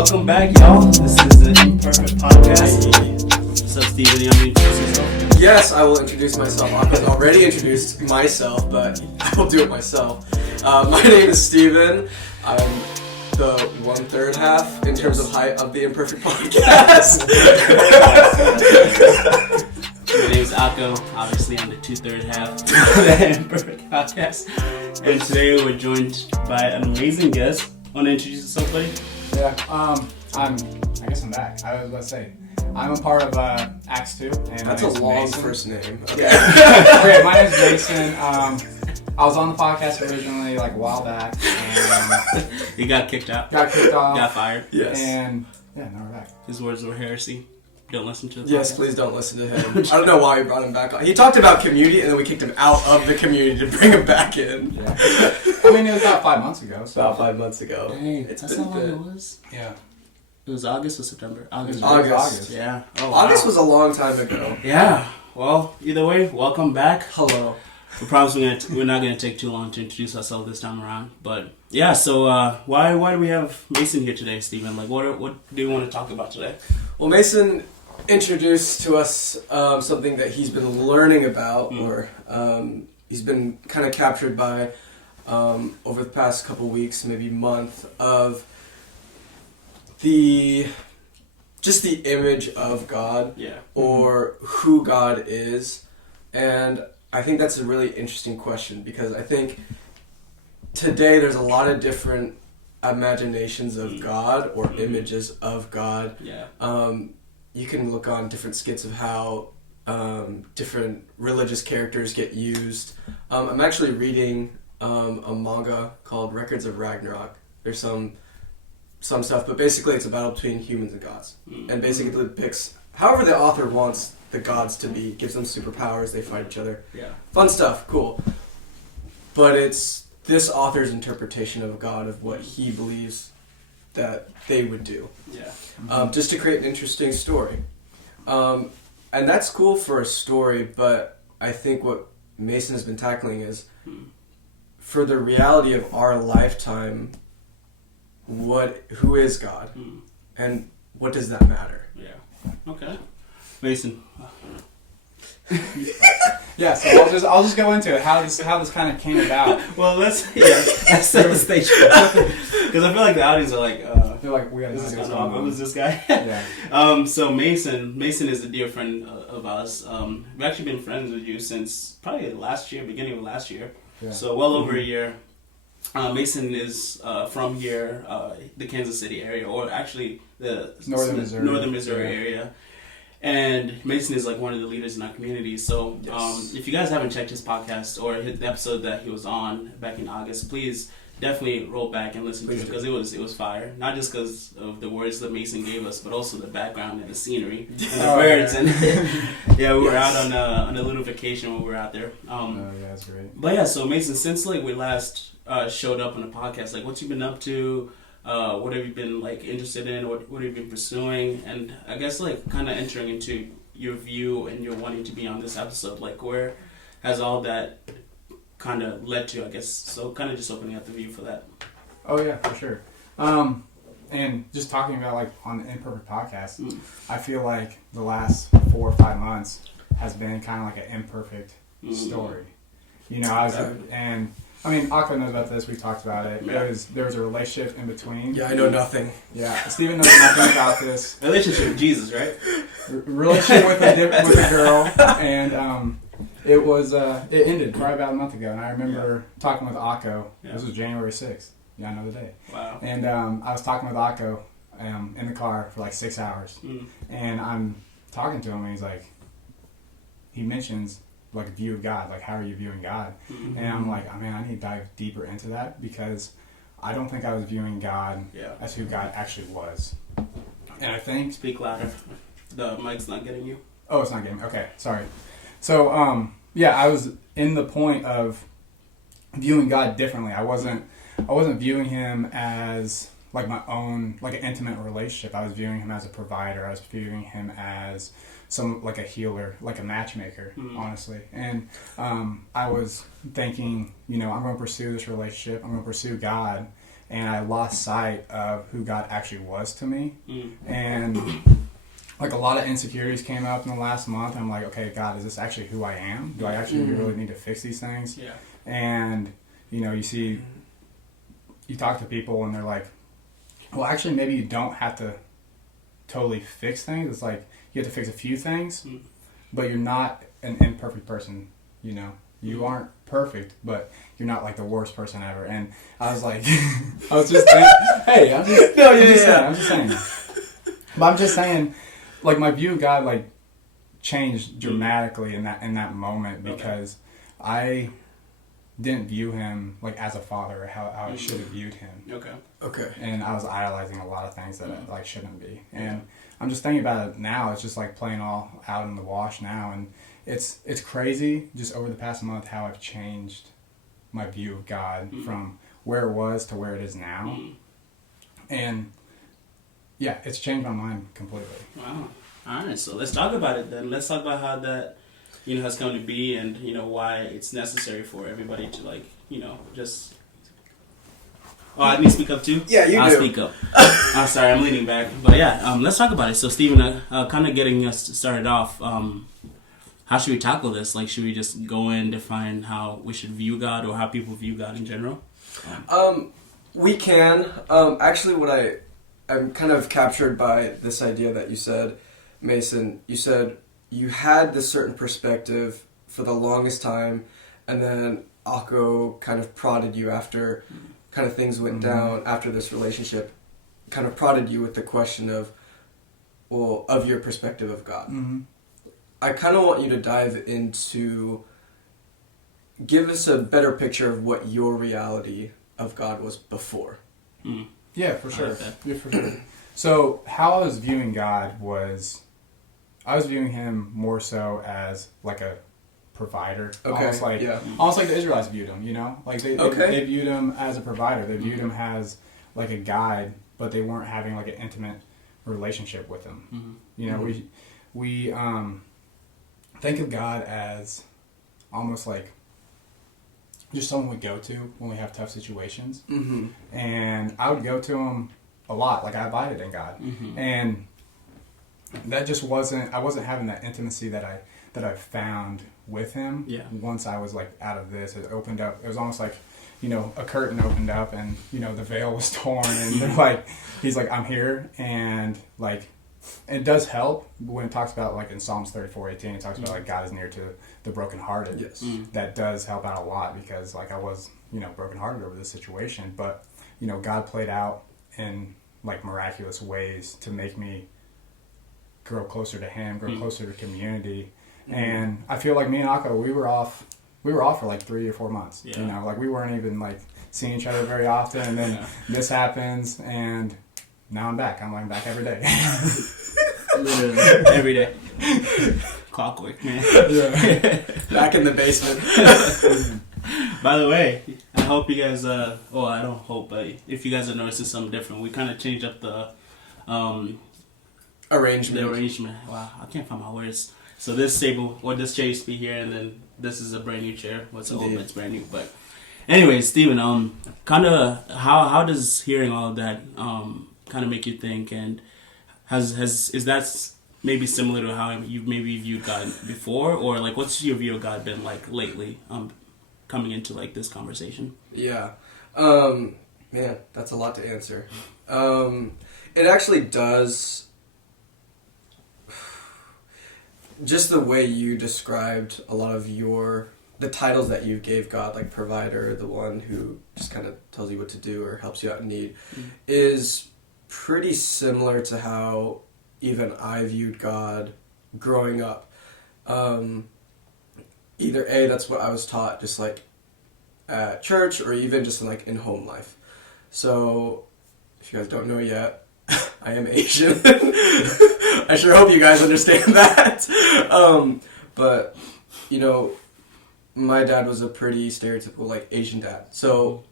Welcome back, y'all. This is the Imperfect Podcast. What's up, Steven? You want me to introduce yourself? Yes, I will introduce myself. I've already introduced myself, but I will do it myself. My name is Steven. I'm the 1/3 half in terms of height of the Imperfect Podcast. My name is Akko. Obviously, I'm the 2/3 half of the Imperfect Podcast. And today we're joined by an amazing guest. Want to introduce yourself, buddy? Yeah, I guess I'm back. I was about to say, I'm a part of Acts 2. And That's a long first name. Okay. Yeah. Okay, my name's Mason. I was on the podcast originally, like a while back. And, He got kicked out. got kicked off. Got fired. Yes. And yeah, now we're back. His words were heresy. Don't listen to the Yes, podcast. please don't listen to him. I don't know why we brought him back on. He talked about community, and then we kicked him out of the community to bring him back in. Yeah. I mean, it was about 5 months ago. So. About 5 months ago. Dang, It's that's been how long good. it was? Yeah. It was August or September? August. August. Yeah. Oh, August wow. was a long time ago. Yeah. Well, either way, welcome back. Hello. We promise we're not going to take too long to introduce ourselves this time around. But yeah, so why do we have Mason here today, Steven? Like, what do you want to talk about today? Well, Mason introduced to us something that he's been learning about, or he's been kind of captured by over the past couple weeks, maybe month, of the image of God, Yeah. or who God is. And I think that's a really interesting question, because I think today there's a lot of different imaginations of God, or images of God. Yeah. You can look on different skits of how different religious characters get used. I'm actually reading a manga called Records of Ragnarok. There's some stuff, but basically it's a battle between humans and gods. And basically depicts however the author wants the gods to be, gives them superpowers, they fight each other. Yeah. Fun stuff, cool. But it's this author's interpretation of God, of what he believes that they would do. Yeah. Just to create an interesting story. And that's cool for a story, but I think what Mason has been tackling is, for the reality of our lifetime, who is God? And what does that matter? Yeah. Okay. Mason. Yeah, so I'll just go into it. How this kind of came about. Well, let's set the stage. Because I feel like the audience are like, They're like, we got this is what's kind going of on. who's this guy? Yeah. So Mason is a dear friend of ours. We've actually been friends with you since probably beginning of last year. Yeah. So well over a year. Mason is from here, the Kansas City area, or actually the Northern Missouri area. And Mason is like one of the leaders in our community. So if you guys haven't checked his podcast or hit the episode that he was on back in August, please definitely roll back and listen to it, because it was fire. Not just because of the words that Mason gave us, but also the background and the scenery and the birds. And yeah, we were out on a little vacation when we were out there. Yeah, that's great. But yeah, so Mason, since like we last showed up on the podcast, like what you been up to? What have you been like interested in? What have you been pursuing? And I guess like kind of entering into your view and your wanting to be on this episode. Like where has all that kind of led to? I guess so. Kind of just opening up the view for that. Oh yeah, for sure. And just talking about like on the Imperfect Podcast, I feel like the last 4 or 5 months has been kind of like an imperfect story. You know, I mean, Akko knows about this. We talked about it. Yeah. There was a relationship in between. Yeah, I know nothing. Yeah, Steven knows nothing about this. Relationship with Jesus, right? Relationship with a girl, and it ended probably about a month ago. And I remember talking with Akko. Yeah. This was January 6th. Yeah, I know the day. Wow. And I was talking with Akko in the car for like 6 hours, and I'm talking to him, and he's like, he mentions like a view of God, like how are you viewing God? And I'm like, I need to dive deeper into that, because I don't think I was viewing God as who God actually was. And I think... Speak louder. The mic's not getting you. Oh, it's not getting me. Okay, sorry. So, I was in the point of viewing God differently. I wasn't viewing him as like my own, like an intimate relationship. I was viewing him as a provider. I was viewing him as like a healer, like a matchmaker, honestly. And I was thinking, I'm going to pursue this relationship. I'm going to pursue God. and I lost sight of who God actually was to me. And like a lot of insecurities came up in the last month. I'm like, okay, God, is this actually who I am? Do I actually really need to fix these things? Yeah. And you know, you talk to people and they're like, well, actually, maybe you don't have to totally fix things. It's like you have to fix a few things, but you're not an imperfect person. You know, you aren't perfect, but you're not like the worst person ever. And I was like, I was just saying, hey, I'm just saying. But I'm just saying, like, my view of God, like, changed dramatically in that moment, because I didn't view him like as a father, or how I should have viewed him. Okay. And I was idolizing a lot of things that I like shouldn't be. And I'm just thinking about it now. It's just like playing all out in the wash now, and it's crazy just over the past month how I've changed my view of God from where it was to where it is now. And yeah, it's changed my mind completely. Wow. All right, so let's talk about it then. Let's talk about how that, you know, has come to be, and, you know, why it's necessary for everybody to, like, you know, just... Oh, I need to speak up too? Yeah, you I'll do. speak up. I'm sorry, I'm leaning back. But yeah, let's talk about it. So, Stephen, kind of getting us started off, how should we tackle this? Like, should we just go in, define how we should view God, or how people view God in general? We can. Actually, what I'm kind of captured by this idea that you said, Mason. You said you had this certain perspective for the longest time, and then Akko kind of prodded you after kind of things went down after this relationship, kind of prodded you with the question of, well, of your perspective of God. I kind of want you to dive into, give us a better picture of what your reality of God was before. Yeah, for sure. Like that. Yeah, for sure. So how I was viewing God was, I was viewing him more so as like a provider. Okay. Almost like the Israelites viewed him, you know? Like they viewed him as a provider. They viewed him as like a guide, but they weren't having like an intimate relationship with him. You know, we think of God as almost like just someone we go to when we have tough situations. And I would go to him a lot. Like, I abided in God. And that just wasn't, I wasn't having that intimacy that I found with him. Once I was like out of this, it opened up. It was almost like, you know, a curtain opened up and, you know, the veil was torn, and they're like, he's like, I'm here. And like, it does help when it talks about, like in Psalms 34:18, it talks about like God is near to the brokenhearted. Yes. That does help out a lot, because like I was, you know, brokenhearted over this situation, but, you know, God played out in like miraculous ways to make me grow closer to him, grow closer to community. And I feel like me and Akko, we were off for like 3 or 4 months. You know, like we weren't even like seeing each other very often, and then this happens, and now I'm back. I'm back every day. Literally every day. Clockwork, man. Back in the basement. By the way, I hope you guys, I don't hope, but if you guys are noticing something different, we kind of changed up the arrangement. Wow, I can't find my words. So this table, or this chair used to be here, and then this is a brand new chair. What's old, but it's brand new. But anyways, Stephen, kind of how does hearing all of that kind of make you think, and is that maybe similar to how you've maybe viewed God before, or like what's your view of God been like lately, coming into like this conversation? Yeah, man, that's a lot to answer. It actually does. Just the way you described a lot of the titles that you gave God, like provider, the one who just kind of tells you what to do or helps you out in need, is pretty similar to how even I viewed God growing up. Either A, that's what I was taught just like at church, or even just like in home life. So, if you guys don't know yet, I am Asian. I sure hope you guys understand that. But, you know, my dad was a pretty stereotypical, like, Asian dad. So,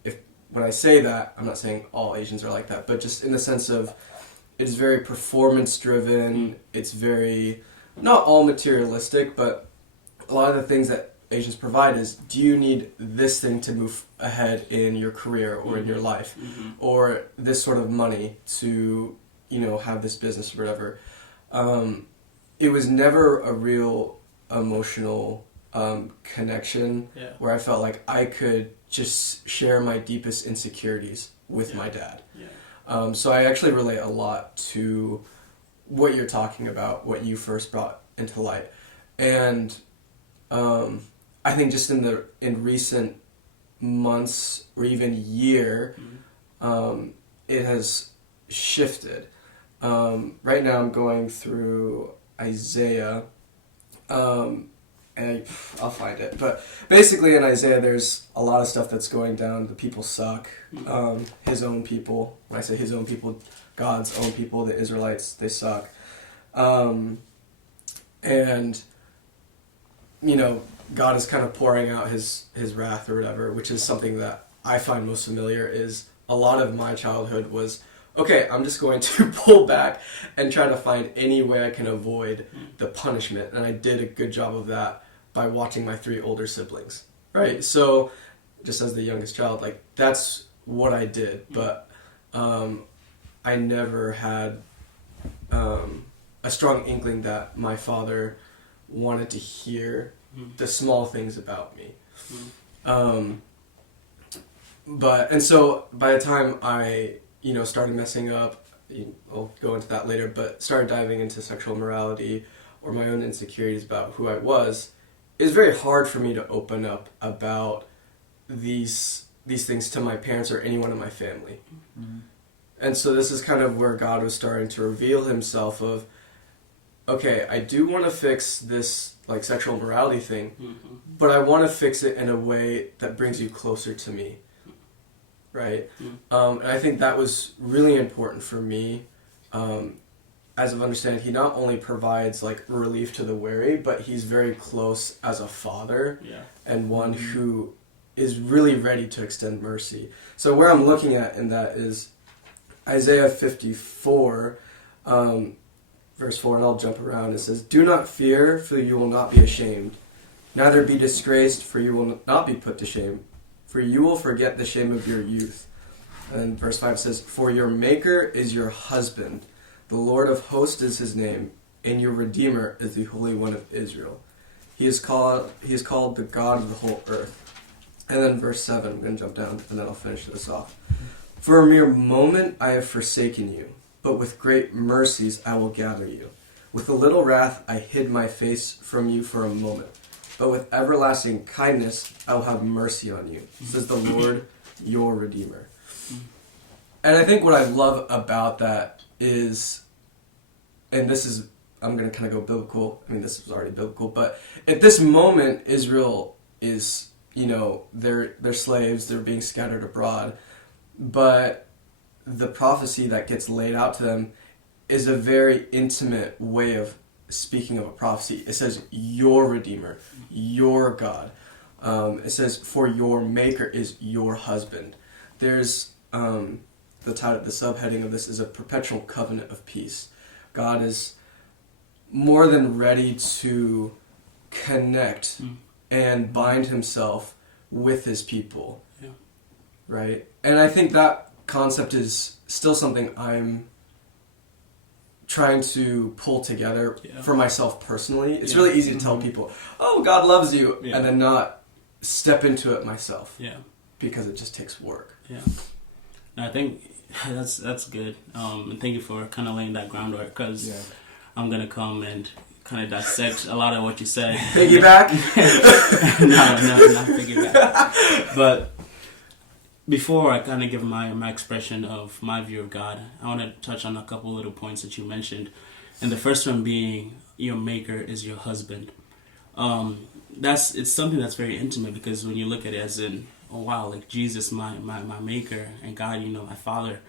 when I say that, I'm not saying all Asians are like that, but just in the sense of, it's very performance-driven, it's very, not all materialistic, but a lot of the things that agents provide is, do you need this thing to move ahead in your career or in your life, or this sort of money to, have this business or whatever. It was never a real emotional connection where I felt like I could just share my deepest insecurities with my dad. So I actually relate a lot to what you're talking about, what you first brought into light. And I think just in recent months or even year, it has shifted. Right now I'm going through Isaiah, and I'll find it. But basically in Isaiah there's a lot of stuff that's going down. The people suck. His own people, when I say his own people, God's own people, the Israelites, they suck. And, God is kind of pouring out his wrath or whatever, which is something that I find most familiar. Is a lot of my childhood was, okay, I'm just going to pull back and try to find any way I can avoid the punishment. And I did a good job of that by watching my 3 older siblings, right? So just as the youngest child, like, that's what I did. But I never had a strong inkling that my father wanted to hear the small things about me. And so by the time I, started messing up, I'll go into that later, but started diving into sexual morality or my own insecurities about who I was, it was very hard for me to open up about these things to my parents or anyone in my family. And so this is kind of where God was starting to reveal himself of, okay, I do want to fix this like sexual morality thing, but I want to fix it in a way that brings you closer to me, right? And I think that was really important for me. As I've understood, he not only provides like relief to the weary, but he's very close as a father and one who is really ready to extend mercy. So where I'm looking at in that is Isaiah 54, verse 4, and I'll jump around. It says, "Do not fear, for you will not be ashamed. Neither be disgraced, for you will not be put to shame. For you will forget the shame of your youth." And then verse 5 says, "For your Maker is your husband. The Lord of hosts is his name, and your Redeemer is the Holy One of Israel. He is called the God of the whole earth." And then verse 7, I'm going to jump down, and then I'll finish this off. "For a mere moment I have forsaken you, but with great mercies I will gather you. With a little wrath I hid my face from you for a moment, but with everlasting kindness I will have mercy on you, says the Lord, your Redeemer." And I think what I love about that is, and this is, I'm going to kind of go biblical. I mean, this was already biblical, but at this moment, Israel is, they're slaves, they're being scattered abroad, but the prophecy that gets laid out to them is a very intimate way of speaking of a prophecy. It says, your Redeemer, your God. It says, for your Maker is your husband. There's the title, the subheading of this is a perpetual covenant of peace. God is more than ready to connect and bind himself with his people. Right? And I think that concept is still something I'm trying to pull together for myself personally. It's really easy to tell people, oh, God loves you, and then not step into it myself. Because it just takes work. No, I think that's good. And thank you for kind of laying that groundwork, because I'm going to come and kind of dissect a lot of what you said. Piggyback? No, not piggyback. But before I kind of give my expression of my view of God, I want to touch on a couple little points that you mentioned. And the first one being, your Maker is your husband. It's something that's very intimate, because when you look at it as in, oh wow, like Jesus, my Maker, and God, my Father,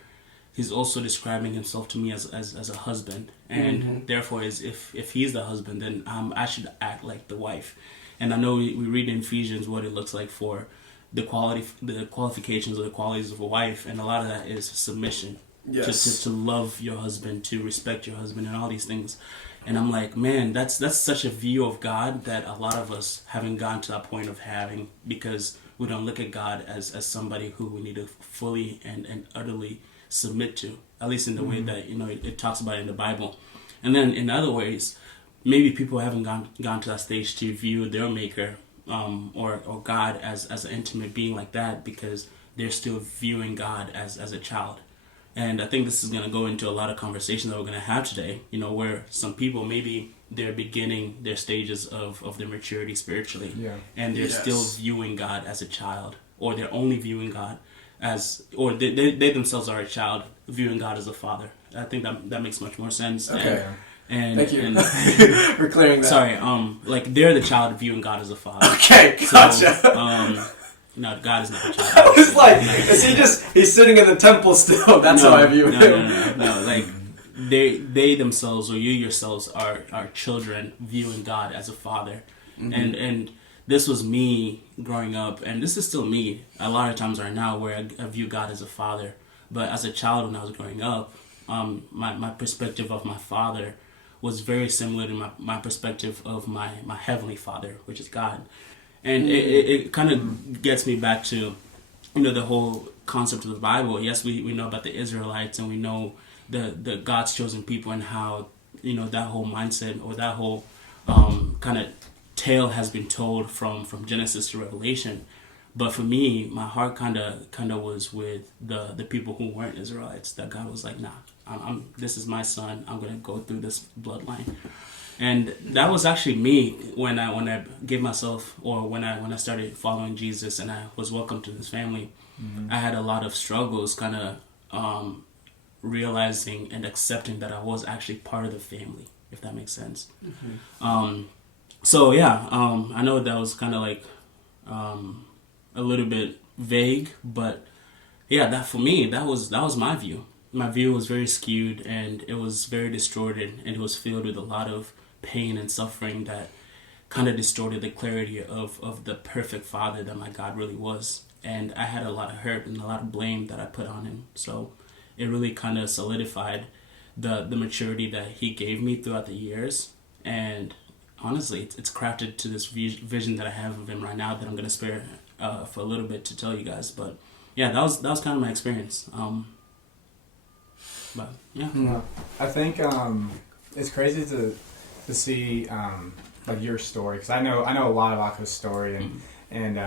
he's also describing himself to me as a husband. And therefore, if he's the husband, then I should act like the wife. And I know we read in Ephesians what it looks like for the qualifications or the qualities of a wife, and a lot of that is submission. To love your husband, to respect your husband, and all these things. And I'm like, man, that's such a view of God that a lot of us haven't gotten to that point of having, because we don't look at God as somebody who we need to fully and utterly submit to, at least in the way that, it talks about in the Bible. And then in other ways, maybe people haven't gone to that stage to view their maker or God as an intimate being like that, because they're still viewing God as a child. And I think this is going to go into a lot of conversations that we're going to have today, where some people, maybe they're beginning their stages of their maturity spiritually, and they're still viewing God as a child, or they're only viewing God as, or they themselves are a child viewing God as a father. I think that makes much more sense. Okay. And thank you for clearing that. Sorry, like they're the child viewing God as a father. Okay, gotcha. So, no, God is not a child. I was like, he's sitting in the temple still? That's how I view him. No, like they themselves, or you yourselves, are children viewing God as a father. And this was me growing up, and this is still me a lot of times right now, where I view God as a father. But as a child, when I was growing up, my perspective of my father was very similar to my perspective of my heavenly Father, which is God. And it kind of gets me back to, the whole concept of the Bible. Yes, we know about the Israelites, and we know the God's chosen people, and how, that whole mindset, or that whole kind of tale has been told from Genesis to Revelation. But for me, my heart kind of was with the people who weren't Israelites, that God was like, nah, this is my son. I'm going to go through this bloodline. And that was actually me when I gave myself, or when I started following Jesus and I was welcomed to this family. I had a lot of struggles kind of realizing and accepting that I was actually part of the family, if that makes sense. So yeah, I know that was kind of like a little bit vague, but yeah, that for me, that was my view. My view was very skewed, and it was very distorted, and it was filled with a lot of pain and suffering that kind of distorted the clarity of the perfect father that my God really was. And I had a lot of hurt and a lot of blame that I put on him. So it really kind of solidified the maturity that he gave me throughout the years. And honestly, it's crafted to this vision that I have of him right now that I'm going to spare for a little bit to tell you guys. But yeah, that was kind of my experience. But yeah. I think it's crazy to see like your story, because I know a lot about his story and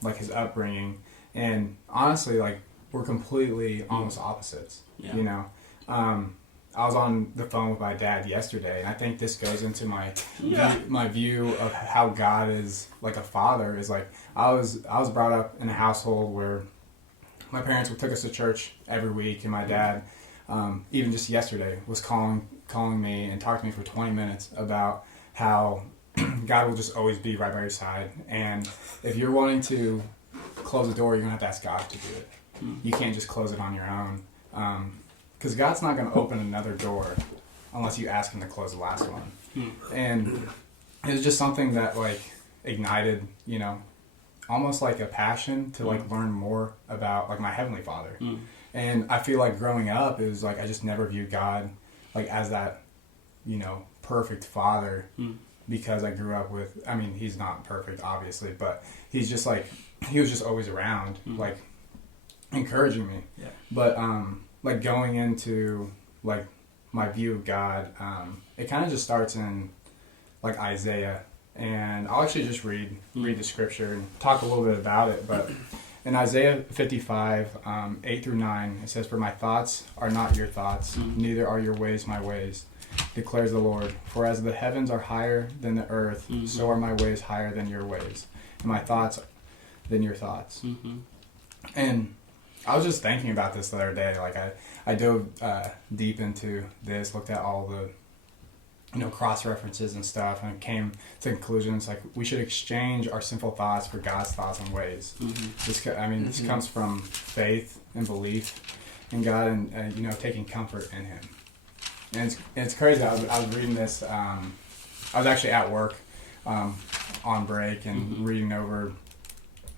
like his upbringing, and honestly, like, we're completely almost opposites. I was on the phone with my dad yesterday, and I think this goes into my view of how God is like a father. Is like, I was brought up in a household where my parents would take us to church every week, and my dad, even just yesterday, was calling me and talking to me for 20 minutes about how God will just always be right by your side, and if you're wanting to close the door, you're gonna have to ask God to do it. You can't just close it on your own, because God's not gonna open another door unless you ask Him to close the last one. And it was just something that like ignited, almost like a passion to like learn more about like my Heavenly Father. And I feel like growing up, it was like I just never viewed God like as that, perfect father, because I grew up with, I mean, he's not perfect, obviously, but he's just like, he was just always around, like, encouraging me. Yeah. But, like, going into, like, my view of God, it kind of just starts in, like, Isaiah. And I'll actually just read the scripture and talk a little bit about it. But in Isaiah 55, 8 through 9, it says, "For my thoughts are not your thoughts, neither are your ways my ways, declares the Lord. For as the heavens are higher than the earth, so are my ways higher than your ways, and my thoughts than your thoughts." And I was just thinking about this the other day. Like, I dove deep into this, looked at all the cross references and stuff, and came to conclusions like we should exchange our sinful thoughts for God's thoughts and ways. This comes from faith and belief in God, and taking comfort in Him. And it's crazy. I was reading this. I was actually at work on break and reading over.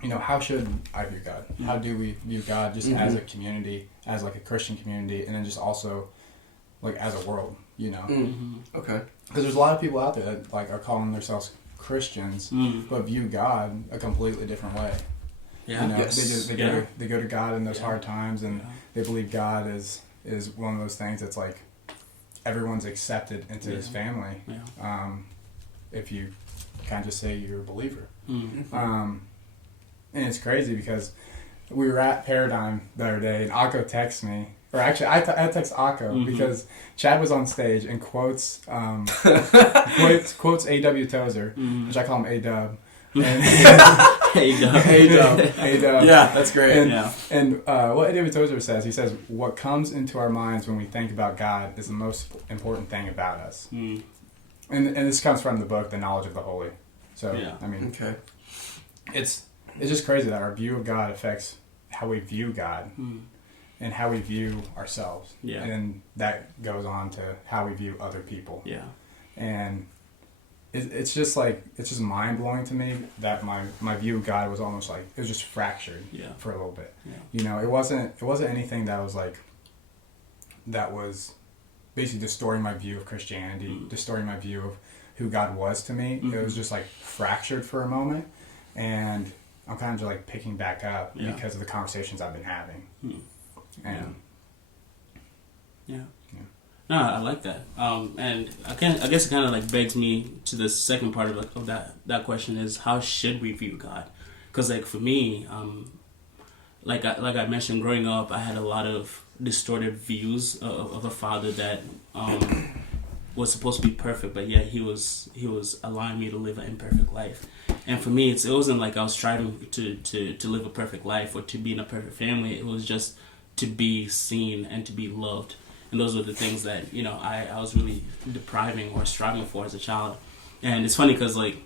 How should I view God? How do we view God just as a community, as like a Christian community, and then just also like as a world, you know. Okay. Because there's a lot of people out there that like are calling themselves Christians, but view God a completely different way. Yeah. You know, they go to God in those hard times, and they believe God is one of those things that's like everyone's accepted into His family. Yeah. If you kind of just say you're a believer. And it's crazy because we were at Paradigm the other day, and Akko texted me. Or actually, I text Akko because Chad was on stage and quotes A.W. Tozer, which I call him A-Dub. A-Dub. Yeah, that's great. And what A.W. Tozer says, he says, what comes into our minds when we think about God is the most important thing about us. And this comes from the book, The Knowledge of the Holy. So, I mean, it's just crazy that our view of God affects how we view God. And how we view ourselves. Yeah. And then that goes on to how we view other people. Yeah. And it's just mind-blowing to me that my view of God was almost like, it was just fractured for a little bit. Yeah. You know, it wasn't anything that was basically distorting my view of Christianity, distorting my view of who God was to me. It was just like fractured for a moment. And I'm kind of just like picking back up because of the conversations I've been having. And no, I like that. And I guess it kind of like begs me to the second part of that question is, how should we view God? Because like for me, like I mentioned, growing up, I had a lot of distorted views of a father that was supposed to be perfect, but yet he was allowing me to live an imperfect life. And for me, it wasn't like I was striving to live a perfect life or to be in a perfect family. It was just to be seen and to be loved. And those were the things that, you know, I was really depriving or striving for as a child. And it's funny because, like,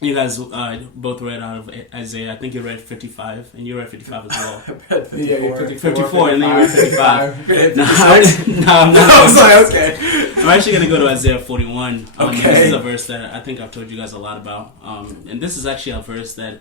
you guys both read out of Isaiah. I think you read 55, and you read 55 as well. I read 54. 54, and then you read 55. No, I'm not. I was like, okay. I'm actually going to go to Isaiah 41. Okay. This is a verse that I think I've told you guys a lot about. And this is actually a verse that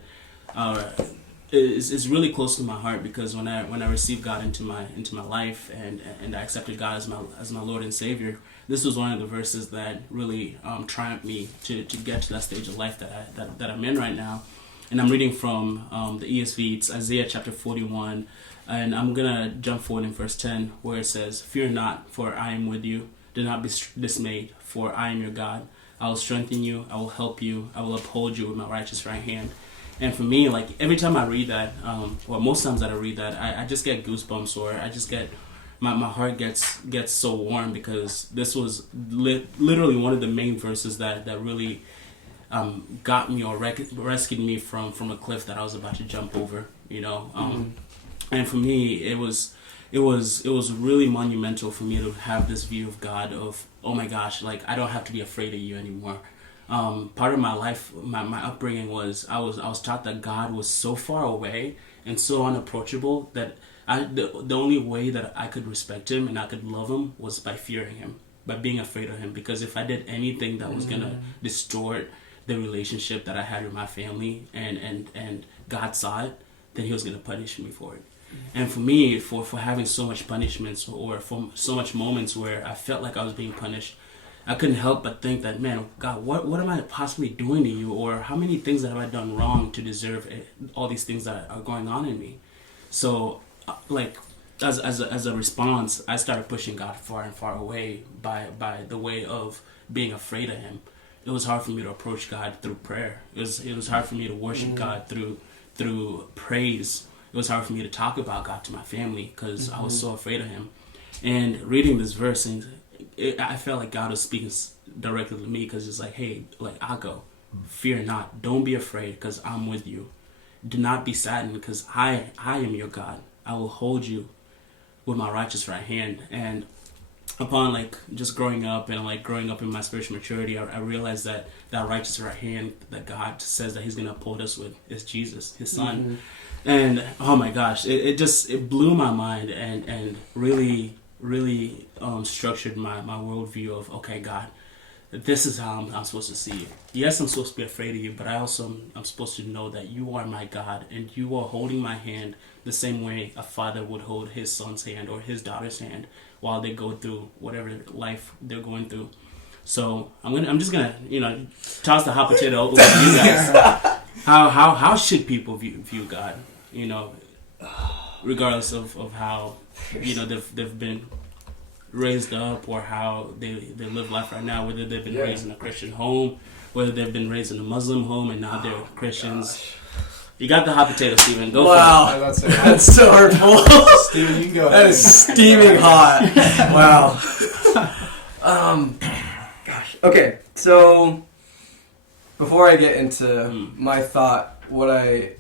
is really close to my heart, because when I received God into my life and I accepted God as my Lord and Savior, this was one of the verses that really triumphed me to get to that stage of life that I'm in right now. And I'm reading from the ESV. It's Isaiah chapter 41, and I'm gonna jump forward in verse 10, where it says, "Fear not, for I am with you. Do not be dismayed, for I am your God. I will strengthen you. I will help you. I will uphold you with my righteous right hand." And for me, like, every time I read that, or most times that I read that, I just get goosebumps, or I just get, my heart gets so warm, because this was literally one of the main verses that really got me or rescued me from a cliff that I was about to jump over, you know. And for me, it was really monumental for me to have this view of God of, oh my gosh, like, I don't have to be afraid of you anymore. Part of my life, my upbringing was I was taught that God was so far away and so unapproachable that the only way that I could respect him and I could love him was by fearing him, by being afraid of him. Because if I did anything that was gonna distort the relationship that I had with my family and God saw it, then he was gonna punish me for it. And for me, for having so much punishments, or for so much moments where I felt like I was being punished, I couldn't help but think that, man, God, what am I possibly doing to you? Or how many things that have I done wrong to deserve all these things that are going on in me? So, like, as a response, I started pushing God far and far away by the way of being afraid of him. It was hard for me to approach God through prayer. It was hard for me to worship God through praise. It was hard for me to talk about God to my family, because I was so afraid of him. And reading this verse, and I felt like God was speaking directly to me, because it's like, hey, like, Akko, fear not. Don't be afraid, because I'm with you. Do not be saddened, because I am your God. I will hold you with my righteous right hand. And upon, like, just growing up and, like, growing up in my spiritual maturity, I realized that righteous right hand that God says that he's going to uphold us with is Jesus, his son. And, oh my gosh, it blew my mind and really structured my worldview of, okay, God, this is how I'm supposed to see you. Yes, I'm supposed to be afraid of you, but I'm supposed to know that you are my God, and you are holding my hand the same way a father would hold his son's hand or his daughter's hand while they go through whatever life they're going through. So I'm just gonna toss the hot potato over to you guys. How should people view God? Regardless of how they've been raised up or how they live life right now, whether they've been raised in a Christian home, whether they've been raised in a Muslim home and now they're Christians. Gosh. You got the hot potato, Steven. Go for it. That's so hurtful. Steven, you can go. That is steaming hot. Wow. Gosh. Okay, so before I get into my thought, what I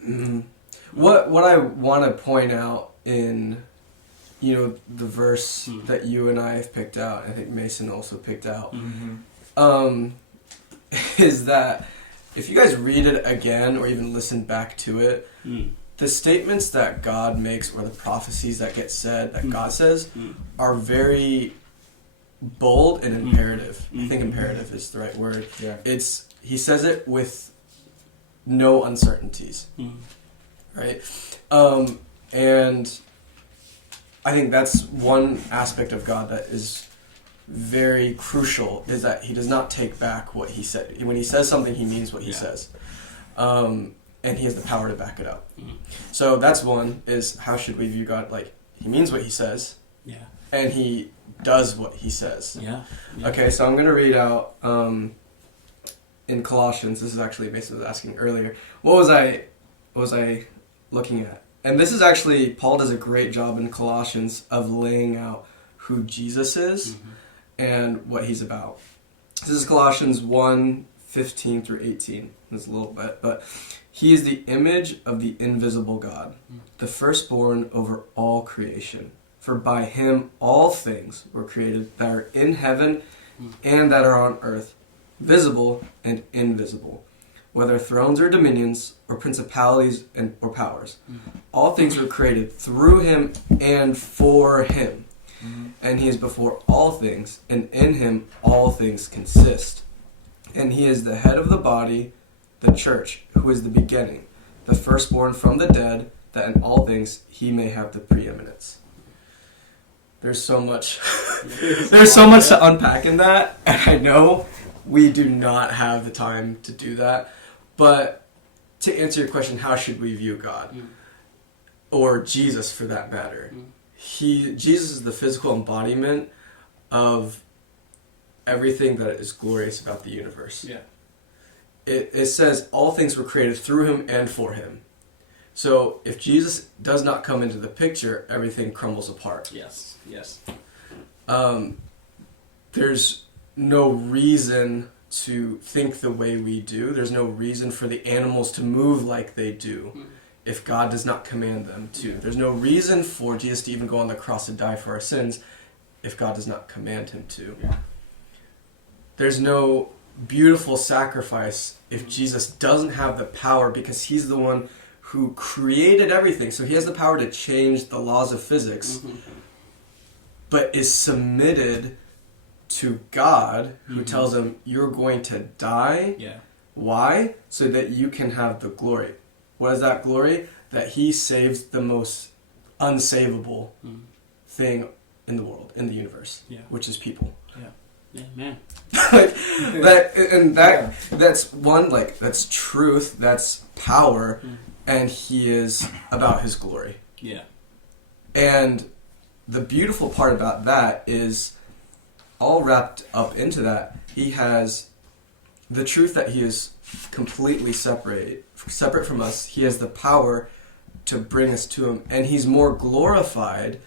want to point out in the verse that you and I have picked out, I think Mason also picked out, is that if you guys read it again or even listen back to it, the statements that God makes or the prophecies that get said, that God says, are very bold and imperative. I think imperative is the right word. Yeah. He says it with no uncertainties. Right? And I think that's one aspect of God that is very crucial, is that he does not take back what he said. When he says something, he means what he says. And he has the power to back it up. So that's one, is how should we view God? Like, he means what he says. Yeah. And he does what he says. Yeah. Okay, so I'm going to read out in Colossians. This is actually Mason was asking earlier. What was I looking at? And this is actually, Paul does a great job in Colossians of laying out who Jesus is and what he's about. This is Colossians 1:15 through 18. There's a little bit, but he is the image of the invisible God, the firstborn over all creation. For by him all things were created that are in heaven and that are on earth, visible and invisible, whether thrones or dominions or principalities or powers. All things were created through him and for him. And he is before all things, and in him all things consist. And he is the head of the body, the church, who is the beginning, the firstborn from the dead, that in all things he may have the preeminence. There's so much to unpack in that, and I know we do not have the time to do that. But to answer your question, how should we view God? Or Jesus, for that matter? Jesus is the physical embodiment of everything that is glorious about the universe. Yeah. It says all things were created through him and for him. So if Jesus does not come into the picture, everything crumbles apart. Yes. There's no reason to think the way we do. There's no reason for the animals to move like they do if God does not command them to. There's no reason for Jesus to even go on the cross and die for our sins if God does not command him to. Yeah. There's no beautiful sacrifice if Jesus doesn't have the power, because he's the one who created everything. So he has the power to change the laws of physics, but is submitted to God, who tells him, you're going to die. Yeah. Why? So that you can have the glory. What is that glory? That he saves the most unsavable thing in the world, in the universe, which is people. Yeah, man. That's one, that's truth, that's power, and he is about his glory. Yeah. And the beautiful part about that is, all wrapped up into that, he has the truth that he is completely separate from us. He has the power to bring us to him, and he's more glorified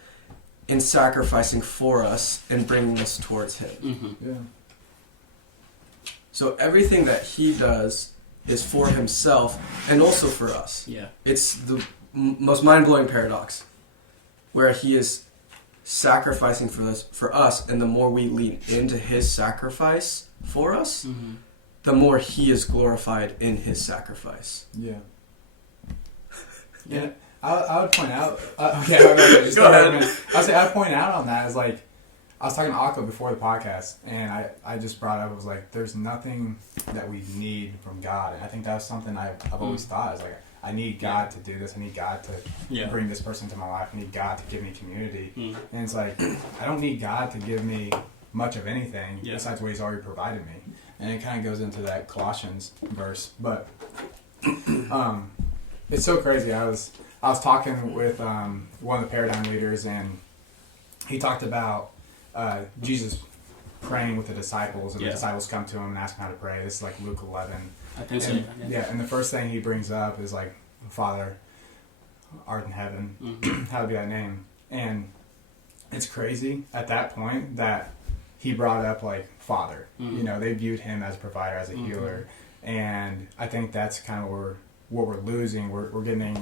in sacrificing for us and bringing us towards him. Yeah. So everything that he does is for himself and also for us. Yeah. It's the most mind-blowing paradox, where he is sacrificing for us, and the more we lean into his sacrifice for us, the more he is glorified in his sacrifice. Yeah. I would point out. Go ahead. I would point out on that is I was talking to Akko before the podcast, and I just brought up, I was like, there's nothing that we need from God. And I think that's something I've always thought, is like, I need God to do this. I need God to bring this person into my life. I need God to give me community. And it's like, I don't need God to give me much of anything besides what he's already provided me. And it kind of goes into that Colossians verse. But it's so crazy. I was talking with one of the Paradigm leaders, and he talked about Jesus praying with the disciples, and the disciples come to him and ask him how to pray. This is like Luke 11. I think so. Yeah, and the first thing he brings up is like, Father, art in heaven, hallowed be thy name. And it's crazy at that point that he brought up like Father. You know, they viewed him as a provider, as a healer, and I think that's kind of what we're losing. We're getting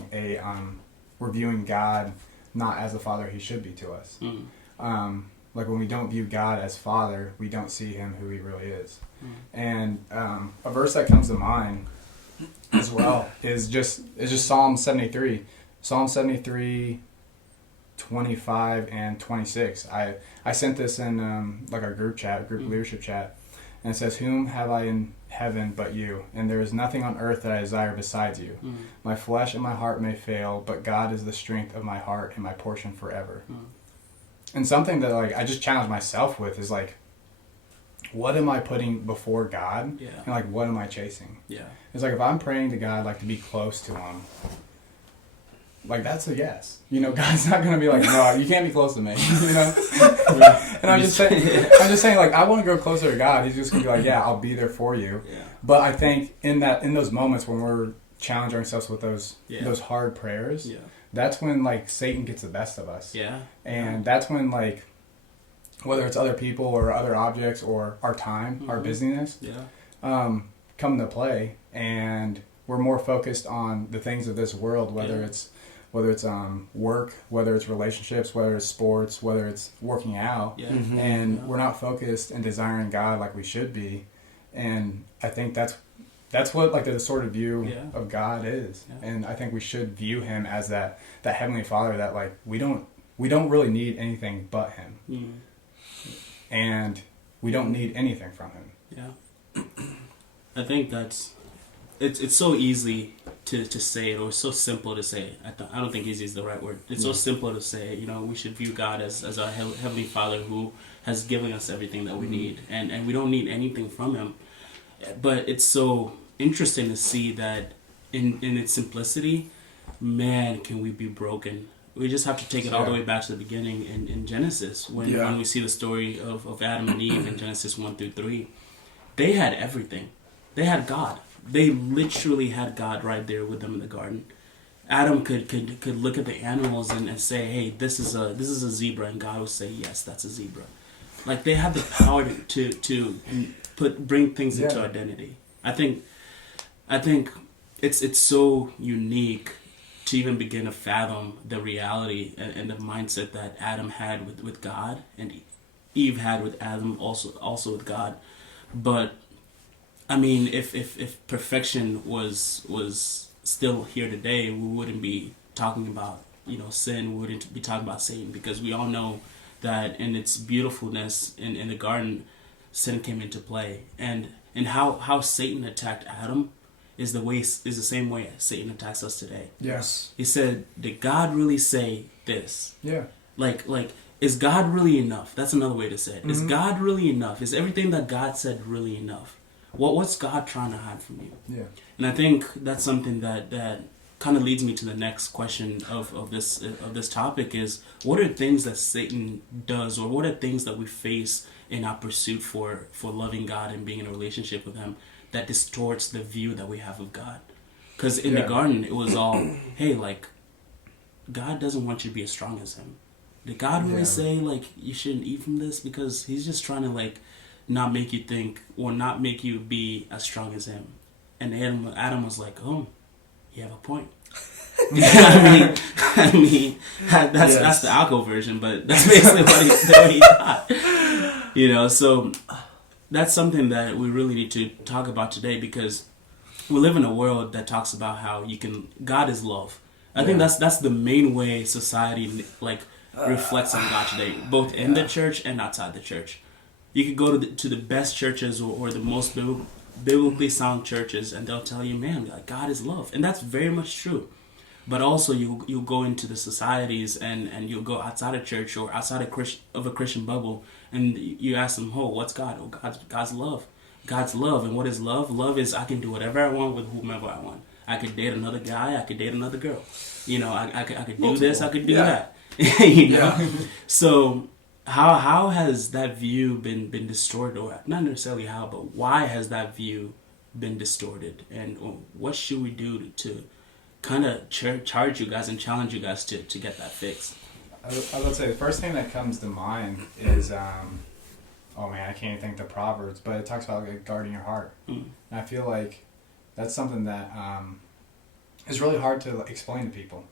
we're viewing God not as the Father he should be to us. Like when we don't view God as Father, we don't see him who he really is. And a verse that comes to mind as well is just Psalm 73. Psalm 73, 25 and 26. I sent this in like our group leadership chat, and it says, "Whom have I in heaven but you? And there is nothing on earth that I desire besides you. My flesh and my heart may fail, but God is the strength of my heart and my portion forever." And something that like I just challenge myself with is like, what am I putting before God? Yeah. And like, what am I chasing? Yeah. It's like, if I'm praying to God, like to be close to him, like that's a yes. You know, God's not going to be like, no, you can't be close to me. You know? And I'm just saying, like, I want to grow closer to God. He's just going to be like, yeah, I'll be there for you. Yeah. But I think in those moments when we're challenging ourselves with those hard prayers, that's when like Satan gets the best of us. Yeah. And that's when like, whether it's other people or other objects or our time, our busyness, come into play, and we're more focused on the things of this world, whether it's work, whether it's relationships, whether it's sports, whether it's working out, and we're not focused and desiring God like we should be. And I think that's what like the sort of view of God is, and I think we should view him as that heavenly Father that like we don't really need anything but him. And we don't need anything from him. Yeah. I think it's so easy to say it, or so simple to say. I don't think easy is the right word. It's so simple to say, you know, we should view God as our Heavenly Father who has given us everything that we need. And we don't need anything from him. But it's so interesting to see that in its simplicity, man, can we be broken. We just have to take it all the way back to the beginning in Genesis when we see the story of Adam and Eve in Genesis 1-3. They had everything. They had God. They literally had God right there with them in the garden. Adam could look at the animals and say, "Hey, this is a zebra," and God would say, "Yes, that's a zebra." Like they had the power to bring things into identity. I think it's so unique to even begin to fathom the reality and the mindset that Adam had with God, and Eve had with Adam, also with God. But I mean, if perfection was still here today, we wouldn't be talking about sin. We wouldn't be talking about Satan, because we all know that in its beautifulness in the garden, sin came into play, and how Satan attacked Adam is the same way Satan attacks us today. Yes. He said, "Did God really say this?" Yeah. Like, is God really enough? That's another way to say it. Is God really enough? Is everything that God said really enough? What's God trying to hide from you? Yeah. And I think that's something that kind of leads me to the next question of this topic is, what are things that Satan does, or what are things that we face in our pursuit for loving God and being in a relationship with him, that distorts the view that we have of God? Because in the garden, it was all, hey, like, God doesn't want you to be as strong as him. Did God really say, like, you shouldn't eat from this? Because he's just trying to, like, not make you think, or not make you be as strong as him. And Adam was like, "Oh, you have a point." I mean, that's the alcohol version, but that's basically what he thought. So that's something that we really need to talk about today, because we live in a world that talks about how God is love. I think that's the main way society, like, reflects on God today, both in the church and outside the church. You could go to the best churches or the most biblically sound churches, and they'll tell you, man, like, God is love. And that's very much true. But also, you'll go into the societies and you'll go outside of church or outside of a Christian bubble, and you ask them, oh, what's God? Oh, God's love. God's love. And what is love? Love is I can do whatever I want with whomever I want. I could date another guy. I could date another girl. You know, I could do this. I could do that. You know? So how has that view been distorted? Or not necessarily how, but why has that view been distorted? And what should we do to kind of charge you guys and challenge you guys to get that fixed? I would say the first thing that comes to mind is, oh man, I can't even think the Proverbs, but it talks about like, guarding your heart. And I feel like that's something that is really hard to explain to people.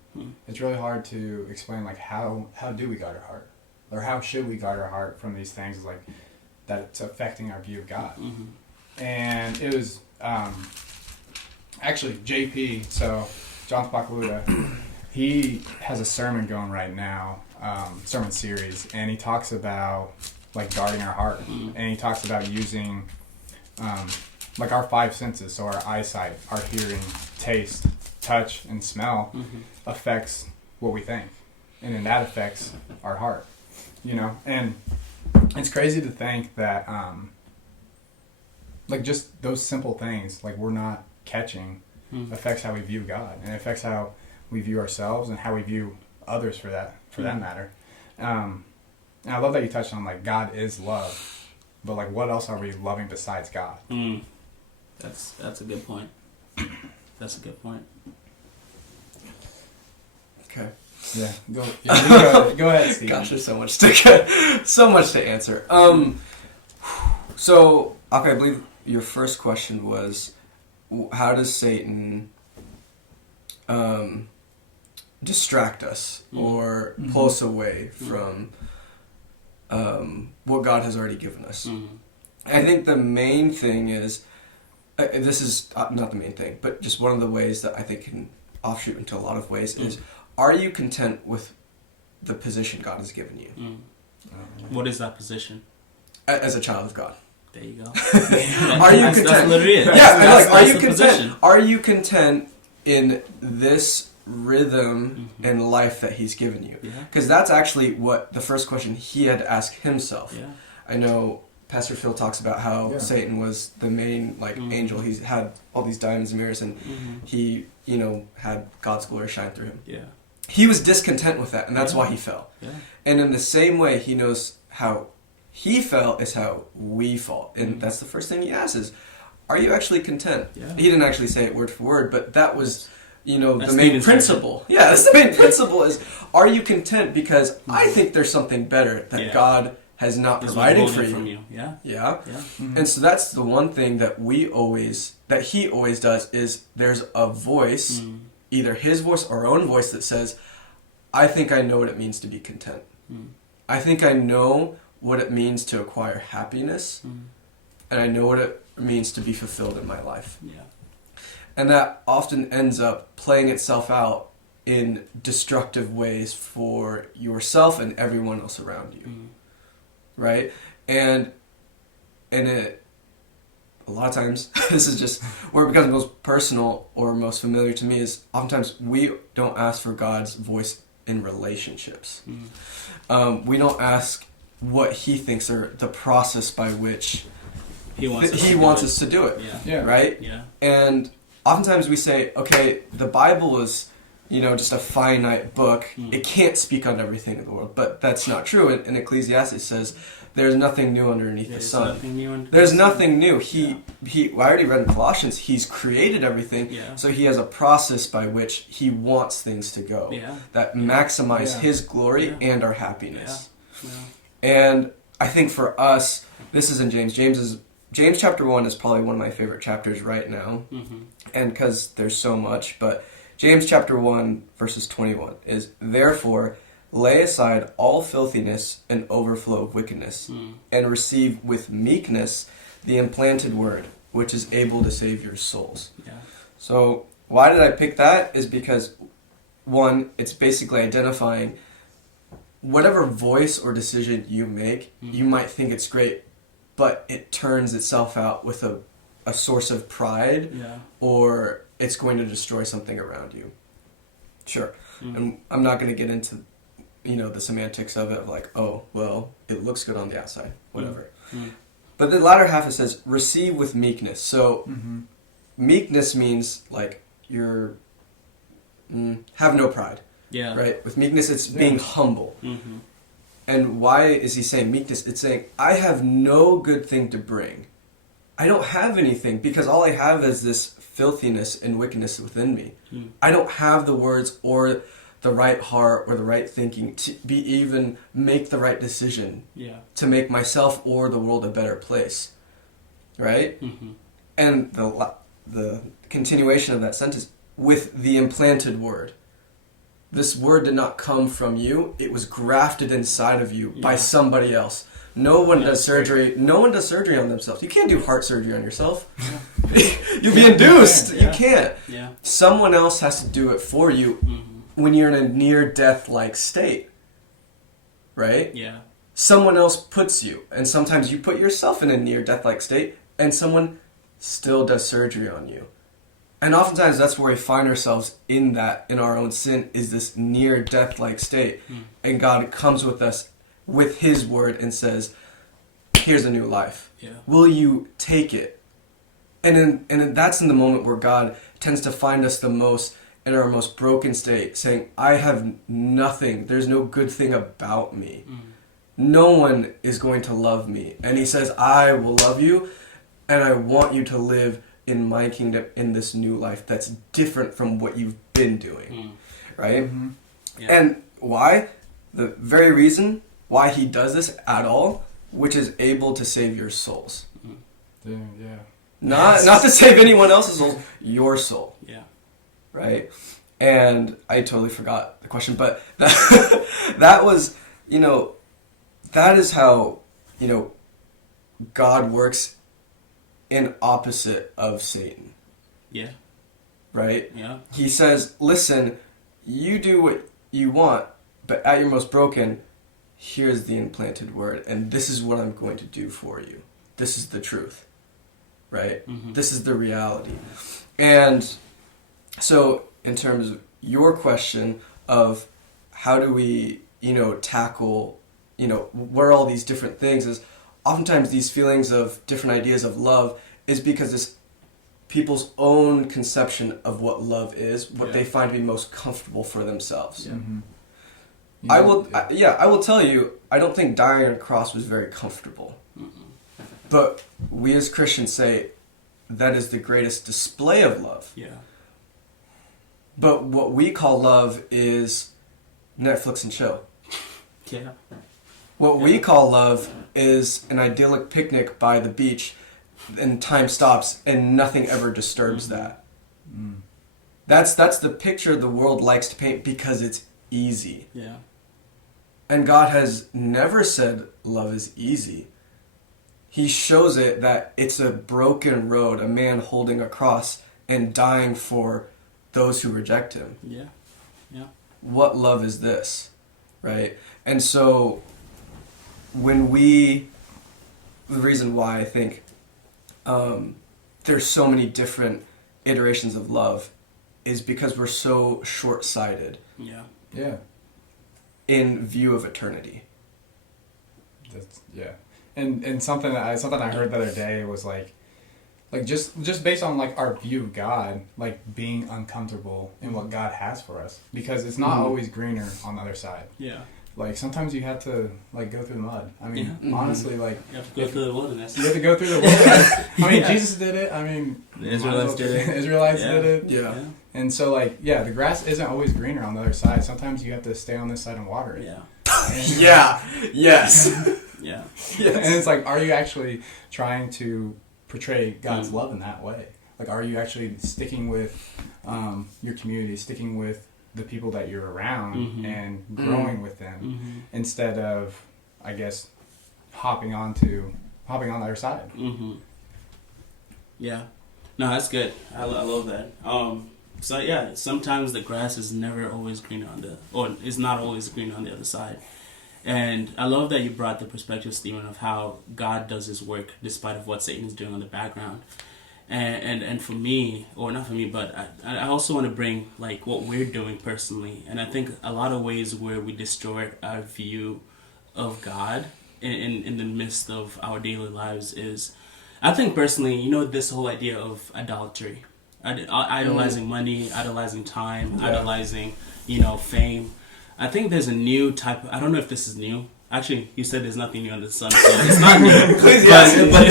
It's really hard to explain like how do we guard our heart, or how should we guard our heart from these things like that it's affecting our view of God. And it was actually JP, so John Spakaluda, he has a sermon going right now, sermon series, and he talks about like guarding our heart, and he talks about using like our five senses, so our eyesight, our hearing, taste, touch, and smell affects what we think, and then that affects our heart, you know. And it's crazy to think that like just those simple things like we're not catching affects how we view God, and it affects how we view ourselves and how we view others for that matter. And I love that you touched on like God is love, but like what else are we loving besides God? That's a good point. That's a good point. Okay. Yeah. Go ahead, Steve. Gosh, there's so much to answer. So, okay, I believe your first question was, how does Satan distract us or pull us away from what God has already given us? I think the main thing is, this is not the main thing, but just one of the ways that I think can offshoot into a lot of ways is, are you content with the position God has given you? What is that position? As a child of God. There you go. Are you content? That's literally it. Are you content? Position. Are you content in this rhythm and life that He's given you? Because that's actually what the first question he had to ask himself. Yeah. I know Pastor Phil talks about how Satan was the main angel. He's had all these diamonds and mirrors, and he, had God's glory shine through him. Yeah. He was discontent with that, and that's why he fell. Yeah. And in the same way, he knows how he fell is how we fall. And that's the first thing he asks is, are you actually content? Yeah. He didn't actually say it word for word, but that was, the main principle. Yeah, that's the main principle is, are you content? Because I think there's something better that God has not provided for you. Yeah. Yeah. And so that's the one thing that he always does is there's a voice, either his voice or our own voice that says, I think I know what it means to be content. I think I know what it means to acquire happiness, and I know what it means to be fulfilled in my life. Yeah. And that often ends up playing itself out in destructive ways for yourself and everyone else around you. Right? And it, a lot of times, this is just where it becomes most personal or most familiar to me, is oftentimes we don't ask for God's voice in relationships. We don't ask what He thinks or the process by which He wants us to do it. Yeah. Right? Yeah. And oftentimes we say, okay, the Bible is, just a finite book. It can't speak on everything in the world. But that's not true. And Ecclesiastes says, there's nothing new underneath the sun. There's nothing new. I already read in Colossians, He's created everything. Yeah. So He has a process by which He wants things to go that maximize His glory and our happiness. Yeah. Yeah. And I think for us, this is in James. James chapter 1 is probably one of my favorite chapters right now. And because there's so much, but James chapter 1 verses 21 is, therefore lay aside all filthiness and overflow of wickedness, and receive with meekness the implanted word, which is able to save your souls. Yeah. So why did I pick that? Is because, one, it's basically identifying whatever voice or decision you make, you might think it's great, but it turns itself out with a source of pride, or it's going to destroy something around you. Sure. And I'm not going to get into, the semantics of it, of like, oh, well, it looks good on the outside, whatever. But the latter half, it says, receive with meekness. So meekness means like you're, have no pride. Yeah. Right? With meekness, it's being humble. And why is he saying meekness? It's saying, I have no good thing to bring. I don't have anything, because all I have is this filthiness and wickedness within me. I don't have the words or the right heart or the right thinking to even make the right decision to make myself or the world a better place. Right? And the continuation of that sentence, with the implanted word. This word did not come from you. It was grafted inside of you by somebody else. No one does surgery. Great. No one does surgery on themselves. You can't do heart surgery on yourself. You'll be induced. You can't. Yeah. Someone else has to do it for you when you're in a near-death-like state. Right? Yeah. Someone else puts you. And sometimes you put yourself in a near-death-like state, and someone still does surgery on you. And oftentimes that's where we find ourselves in our own sin, is this near death-like state. And God comes with us with his word and says, here's a new life. Yeah. Will you take it? And then that's in the moment where God tends to find us the most in our most broken state, saying, I have nothing. There's no good thing about me. No one is going to love me. And he says, I will love you, and I want you to live in my kingdom in this new life that's different from what you've been doing. Right? Yeah. And why? The very reason why he does this at all, which is able to save your souls. Yeah. Not to save anyone else's soul, your soul. Yeah. Right? And I totally forgot the question, but that was, that is how, God works in opposite of Satan. Yeah. Right? Yeah. He says, listen, you do what you want, but at your most broken, here's the implanted word, and this is what I'm going to do for you. This is the truth. Right? This is the reality. And so, in terms of your question of how do we, tackle, what are all these different things, is oftentimes these feelings of different ideas of love is because it's people's own conception of what love is, what they find to be most comfortable for themselves. Yeah. I will tell you, I don't think dying on a cross was very comfortable. But we as Christians say that is the greatest display of love. Yeah. But what we call love is Netflix and chill. Yeah. What we call love is an idyllic picnic by the beach, and time stops and nothing ever disturbs that. That's the picture the world likes to paint because it's easy. Yeah. And God has never said love is easy. He shows it that it's a broken road, a man holding a cross and dying for those who reject him. Yeah. Yeah. What love is this? Right? And so the reason why I think there's so many different iterations of love is because we're so short-sighted. Yeah. Yeah. In view of eternity. And something I heard the other day was like just based on like our view of God, like being uncomfortable in what God has for us, because it's not always greener on the other side. Yeah. Like sometimes you have to like go through the mud. I mean, honestly, like you have to go through the wilderness. You have to go through the wilderness. I mean, Jesus did it. I mean, the Israelites did it. Israelites did it. Yeah. And so like, the grass isn't always greener on the other side. Sometimes you have to stay on this side and water it. Yeah. Yeah. Yes. Yeah. Yes. And it's like, are you actually trying to portray God's love in that way? Like, are you actually sticking with your community, sticking with the people that you're around and growing with them instead of, I guess, hopping on the other side? Yeah. No, that's good. I love that. So sometimes the grass is never always greener is not always green on the other side. And I love that you brought the perspective, Stephen, of how God does his work despite of what Satan is doing in the background. And for me, or not for me, but I also want to bring like what we're doing personally. And I think a lot of ways where we distort our view of God in the midst of our daily lives is, I think personally, you know, this whole idea of idolatry, idolizing money, idolizing time, idolizing, you know, fame. I think there's a new type. I don't know if this is new. Actually, you said there's nothing new under the sun, so it's not new. but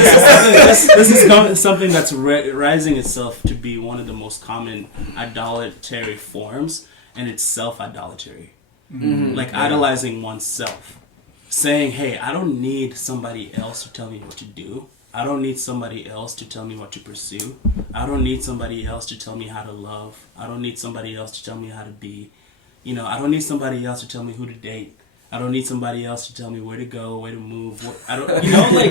this is something that's rising itself to be one of the most common idolatry forms, and it's self-idolatry. Like idolizing oneself. Saying, hey, I don't need somebody else to tell me what to do. I don't need somebody else to tell me what to pursue. I don't need somebody else to tell me how to love. I don't need somebody else to tell me how to be. You know, I don't need somebody else to tell me who to date. I don't need somebody else to tell me where to go, where to move. I don't, you know, like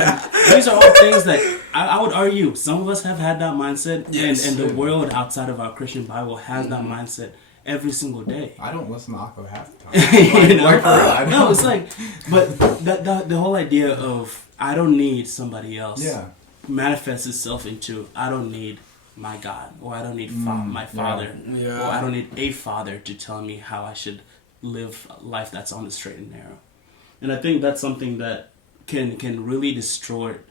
these are all things that I would argue some of us have had that mindset, and the world outside of our Christian Bible has that mindset every single day. I don't listen to Akko half the time. You know? No, it's like, but the whole idea of I don't need somebody else manifests itself into I don't need my God, or I don't need my father, or I don't need a father to tell me how I should live life that's on the straight and narrow. And I think that's something that can really distort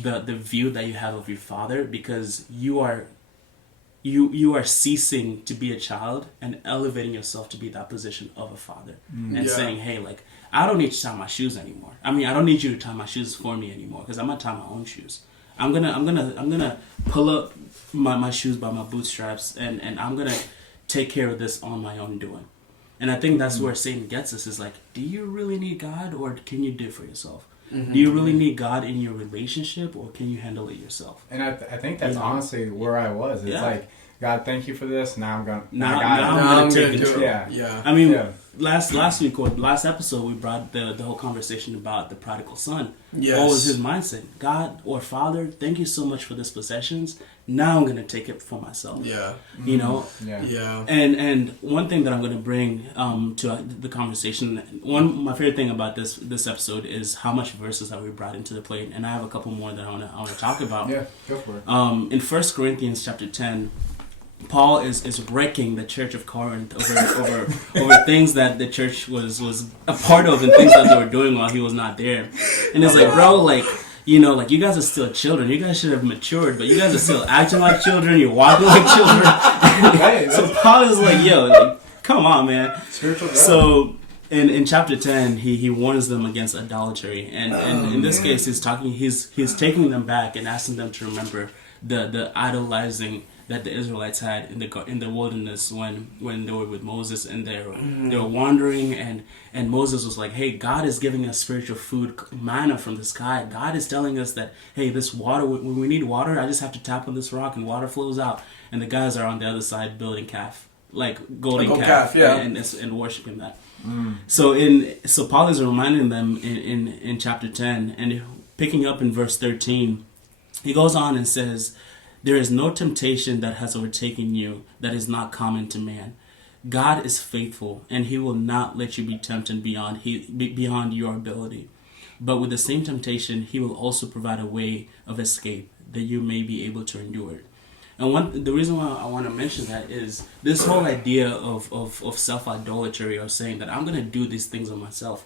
the view that you have of your father, because you are ceasing to be a child and elevating yourself to be that position of a father, and saying, hey, like, I don't need to tie my shoes anymore. I mean, I don't need you to tie my shoes for me anymore, because I'm gonna tie my own shoes. I'm gonna pull up my shoes by my bootstraps, and I'm gonna take care of this on my own doing. And I think that's where Satan gets us, is like, do you really need God, or can you do it for yourself? Do you really need God in your relationship, or can you handle it yourself? And I think that's honestly where I was. It's like, God, thank you for this. Now I'm going. Now I'm going to take control. Yeah. I mean, last week or last episode, we brought the whole conversation about the prodigal son. Yes. What was his mindset? God or Father, thank you so much for this possessions. Now I'm going to take it for myself. Yeah. You know. Yeah. And one thing that I'm going to bring to the conversation, my favorite thing about this episode is how much verses that we brought into the plate, and I have a couple more that I want to talk about. Yeah, go for it. In 1 Corinthians chapter 10. Paul is wrecking the church of Corinth over things that the church was a part of, and things that they were doing while he was not there. And it's like, bro, like, you know, like, you guys are still children. You guys should have matured, but you guys are still acting like children. You're walking like children. So Paul is like, yo, like, come on, man. Spiritual growth. So in chapter 10, he warns them against idolatry, and in this case, he's taking them back and asking them to remember the idolizing that the Israelites had in the wilderness when they were with Moses, and they were wandering, and Moses was like, hey, God is giving us spiritual food, manna from the sky. God is telling us that, hey, this water, when we need water, I just have to tap on this rock and water flows out. And the guys are on the other side building calf, like golden calf, and worshiping that. So Paul is reminding them in chapter 10, and picking up in verse 13, he goes on and says, there is no temptation that has overtaken you that is not common to man. God is faithful, and he will not let you be tempted beyond your ability. But with the same temptation, he will also provide a way of escape that you may be able to endure it. And the reason why I want to mention that is this whole idea of self-idolatry, or saying that I'm going to do these things on myself.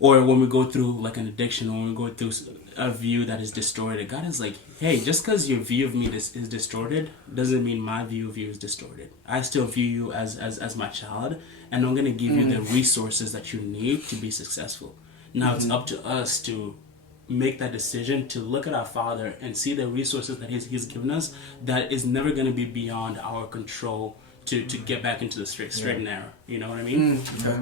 Or when we go through like an addiction, or when we go through a view that is distorted, God is like, hey, just because your view of me is distorted doesn't mean my view of you is distorted. I still view you as my child, and I'm going to give you the resources that you need to be successful. Now it's up to us to make that decision, to look at our Father and see the resources that He's given us that is never going to be beyond our control to get back into the straight and narrow. You know what I mean? Okay.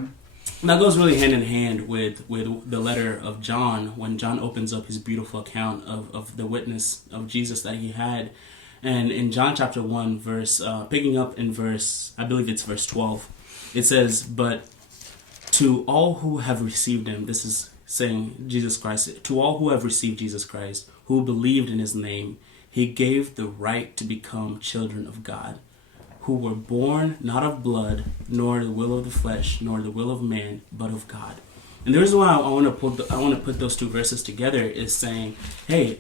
And that goes really hand in hand with the letter of John, when John opens up his beautiful account of the witness of Jesus that he had. And in John chapter 1, picking up in verse, I believe it's verse 12, it says, but to all who have received him, this is saying Jesus Christ, to all who have received Jesus Christ, who believed in his name, he gave the right to become children of God, who were born not of blood, nor the will of the flesh, nor the will of man, but of God. And the reason why I want to put those two verses together is saying, hey,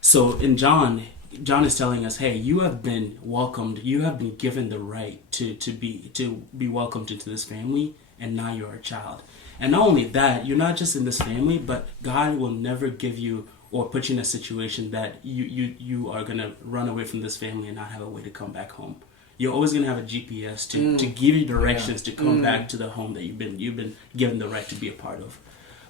so in John is telling us, hey, you have been welcomed, you have been given the right to be welcomed into this family, and now you're a child. And not only that, you're not just in this family, but God will never give you or put you in a situation that you are going to run away from this family and not have a way to come back home. You're always going to have a GPS to give you directions to come back to the home that you've been given the right to be a part of.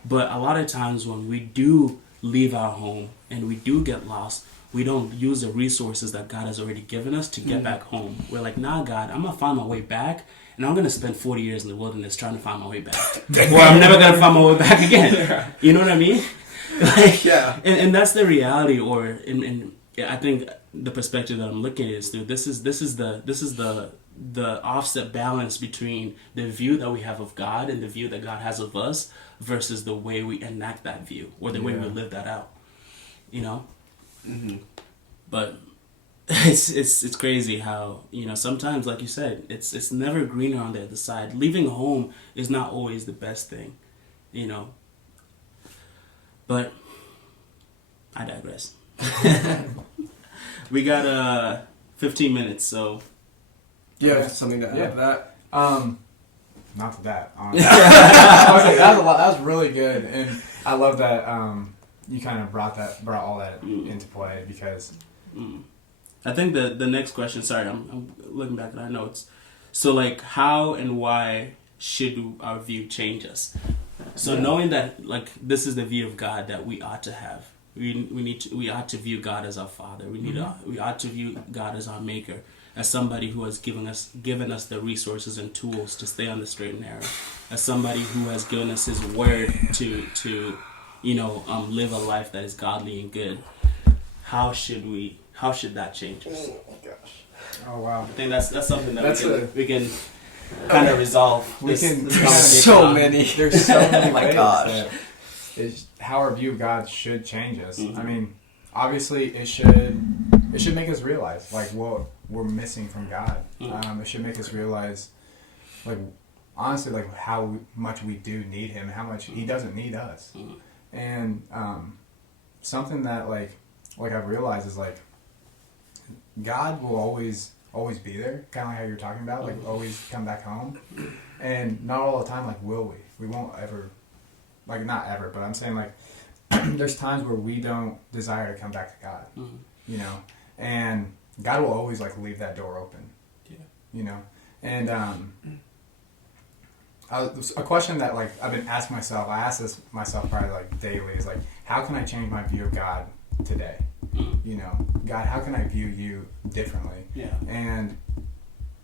But a lot of times when we do leave our home and we do get lost, we don't use the resources that God has already given us to get back home. We're like, nah, God, I'm going to find my way back, and I'm going to spend 40 years in the wilderness trying to find my way back. Or I'm never going to find my way back again. You know what I mean? Like, yeah. And that's the reality, or in I think the perspective that I'm looking at is through this is the offset balance between the view that we have of God and the view that God has of us versus the way we enact that view or the way we live that out. You know? Mm-hmm. But it's crazy how, you know, sometimes, like you said, it's never greener on the other side. Leaving home is not always the best thing, you know. But I digress. We got 15 minutes, so yeah, something to add to that. Not to that. Okay, that was really good, and I love that you kind of brought all that into play because I think the next question. Sorry, I'm looking back at our notes. So, like, how and why should our view change us? So, knowing that, like, this is the view of God that we ought to have. We ought to view God as our Father. We ought to view God as our Maker, as somebody who has given us the resources and tools to stay on the straight and narrow, as somebody who has given us His Word to live a life that is godly and good. How should that change us? Oh gosh! Oh wow! I think that's something that we can kind of resolve. There's so many. There's so many. Oh my gosh! Is how our view of God should change us. Mm-hmm. I mean, obviously, it should make us realize like what we're missing from God. Mm-hmm. It should make us realize, like, honestly, like how much we do need Him, how much He doesn't need us. Mm-hmm. And something that like I've realized is like God will always be there, kind of like how you're talking about, like always come back home, and not all the time. Like, will we won't ever. Like, not ever, but I'm saying, like, there's times where we don't desire to come back to God, you know? And God will always, like, leave that door open, you know? And a question that, like, I've been asking myself, I ask this myself probably, like, daily, is, like, how can I change my view of God today? You know, God, how can I view you differently? Yeah. And,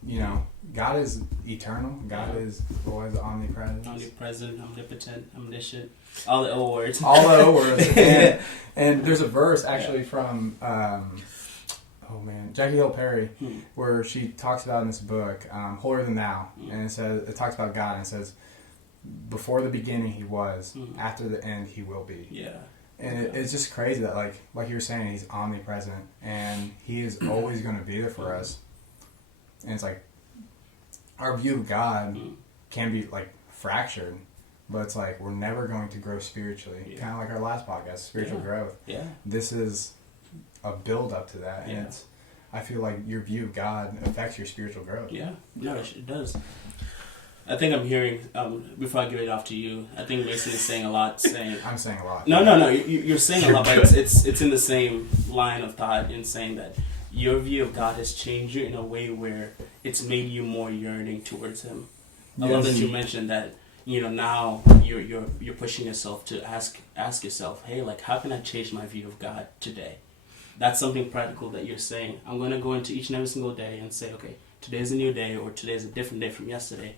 you know, God is eternal. God is always omnipresent. Omnipresent, omnipotent, omniscient. All the O words. All the O words. And there's a verse actually from, Jackie Hill Perry, where she talks about in this book, Holier Than Thou. And it talks about God, and it says, before the beginning He was, after the end He will be. Yeah. And it's just crazy that, like you were saying, He's omnipresent, and He is always going to be there for us. And it's like, our view of God can be, like, fractured, but it's like we're never going to grow spiritually. Yeah. Kind of like our last podcast, spiritual growth. Yeah. This is a build-up to that, and I feel like your view of God affects your spiritual growth. Yeah, no, it does. I think I'm hearing, before I give it off to you, I think Mason is saying a lot. I'm saying a lot. No, you're saying a lot, but it's in the same line of thought in saying that your view of God has changed you in a way where it's made you more yearning towards Him. I love that you mentioned that, you know, now you're pushing yourself to ask yourself, hey, like, how can I change my view of God today? That's something practical that you're saying. I'm going to go into each and every single day and say, okay, today's a new day, or today's a different day from yesterday.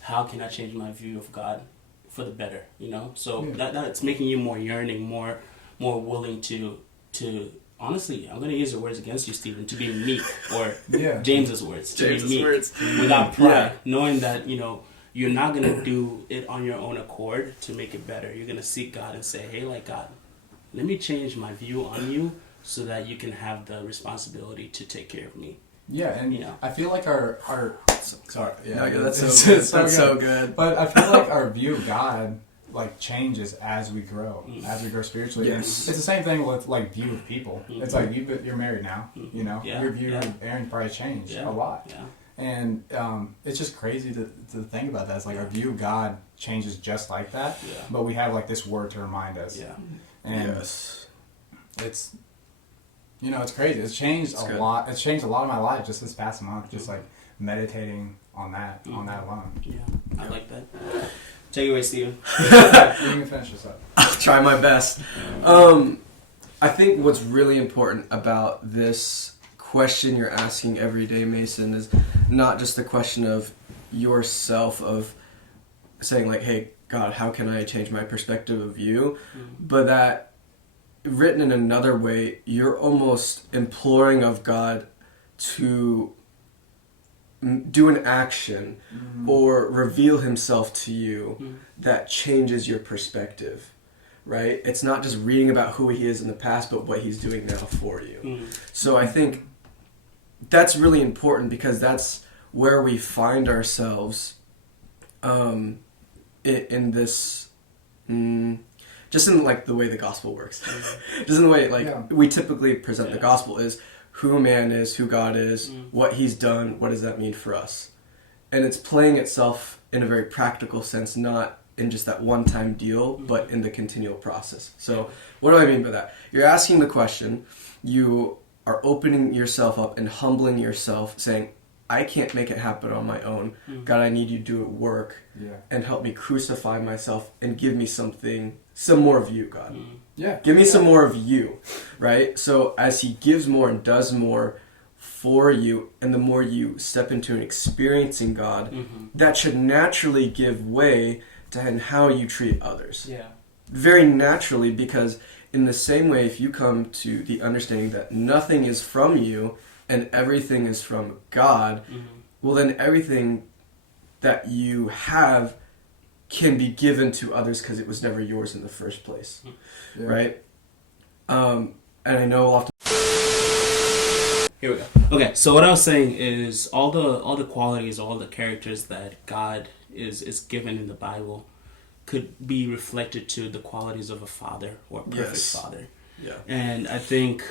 How can I change my view of God for the better? You know, so that's making you more yearning, more willing to. Honestly, I'm going to use the words against you, Stephen, to be meek, or James's words, to be meek without pride, knowing that, you know, you're not going to do it on your own accord to make it better. You're going to seek God and say, hey, like, God, let me change my view on you so that you can have the responsibility to take care of me. Yeah, and I feel like our sorry, that's so good. But I feel like our view of God like changes as we grow, spiritually. Yes. And it's the same thing with like view of people. It's like you're married now, you know, your view of Aaron probably changed a lot. Yeah. And it's just crazy to think about that. It's like our view of God changes just like that, but we have like this word to remind us. Yeah. And it's, you know, it's crazy. It's changed a lot. It's changed a lot of my life just this past month, just like meditating on that alone. Yeah, I like that. Take it away, Steven. You can finish this up. I'll try my best. I think what's really important about this question you're asking every day, Mason, is not just the question of yourself, of saying like, hey, God, how can I change my perspective of you? But that written in another way, you're almost imploring of God to do an action or reveal himself to you that changes your perspective, right? It's not just reading about who he is in the past, but what he's doing now for you. So I think that's really important, because that's where we find ourselves in this, just in like the way the gospel works. Just in the way we typically present the gospel is who a man is, who God is, what he's done, what does that mean for us? And it's playing itself in a very practical sense, not in just that one-time deal, but in the continual process. So what do I mean by that? You're asking the question, you are opening yourself up and humbling yourself, saying, I can't make it happen on my own. God, I need you to do it work and help me crucify myself and give me some more of you, God. Give me some more of you, right? So as he gives more and does more for you, and the more you step into and experiencing God, that should naturally give way to how you treat others. Very naturally, because in the same way, if you come to the understanding that nothing is from you and everything is from God, well then everything that you have can be given to others because it was never yours in the first place, right? And I know often. Here we go. Okay, so what I was saying is all the qualities, all the characters that God is given in the Bible could be reflected to the qualities of a father or a perfect father. And I think